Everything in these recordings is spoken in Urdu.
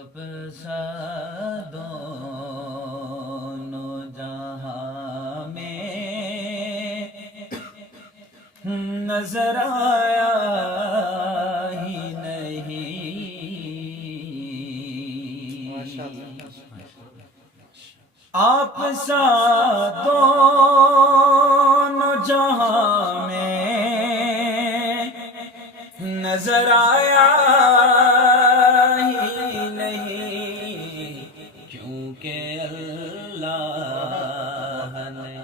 آپ سا دونوں جہاں میں نظر آیا ہی نہیں، آپ سا دونوں جہاں میں نظر آیا ہی نہیں، کیونکہ اللہ نے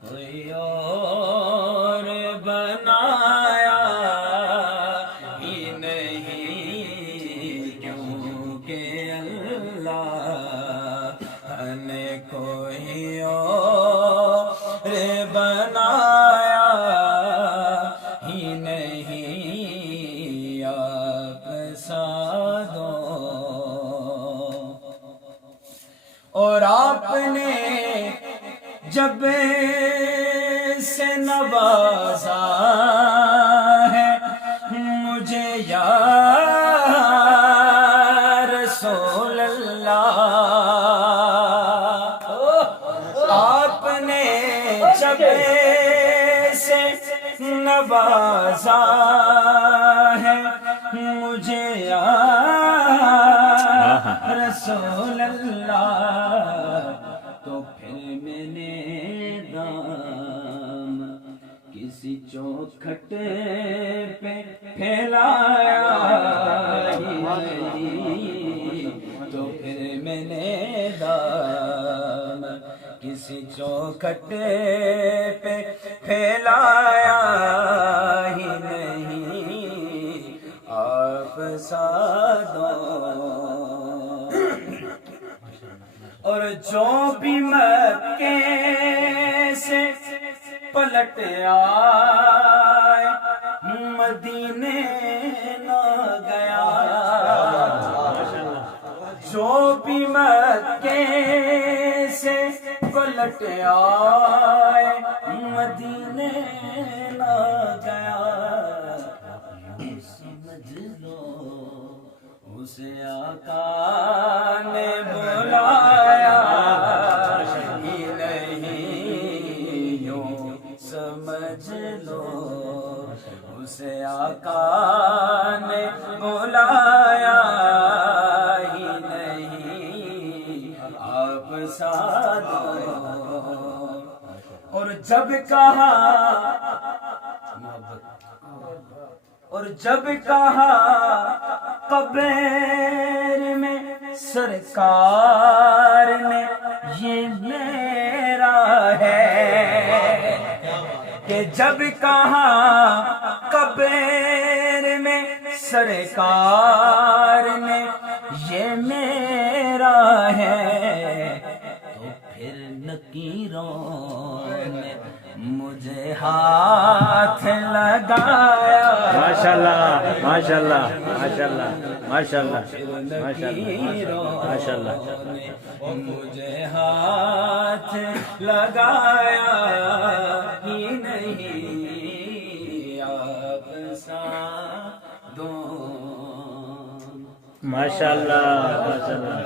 کوئی اور بنایا ہی نہیں، کیونکہ اللہ نے کوئی اور بنایا ہی نہیں، آپ سادوں اور آپ نے جب سے نوازا ہے مجھے یا رسول اللہ، آپ نے جب سے نوازا ہے مجھے یا رسول اللہ، تو پھر میں نے دام کسی چوکھٹ پہ پھیلایا ہی نہیں، تو پھر میں نے دام کسی چوکھٹ پہ پھیلایا ہی نہیں، آپ سادوں اور جو بھی مکے سے پلٹ آئے مدینے نہ گیا، جو بھی مکے سے پلٹ آئے مدینے نہ گیا، سمجھ لو اسے آقا نے بلایا ہی نہیں، یوں سمجھ لو اسے آقا نے بلایا ہی نہیں، آپ سادوں اور جب کہا اور جب کہا قبر میں سرکار نے یہ میرا ہے، کہ جب کہا قبر میں سرکار نے یہ میرا ہے، تو پھر نکیروں نے مجھے ہاتھ لگایا، ماشاءاللہ ماشاءاللہ ماشاءاللہ ماشاءاللہ ماشاءاللہ، مجھے ہاتھ لگایا ہی نہیں، آپ سادوں ماشاءاللہ ماشاءاللہ۔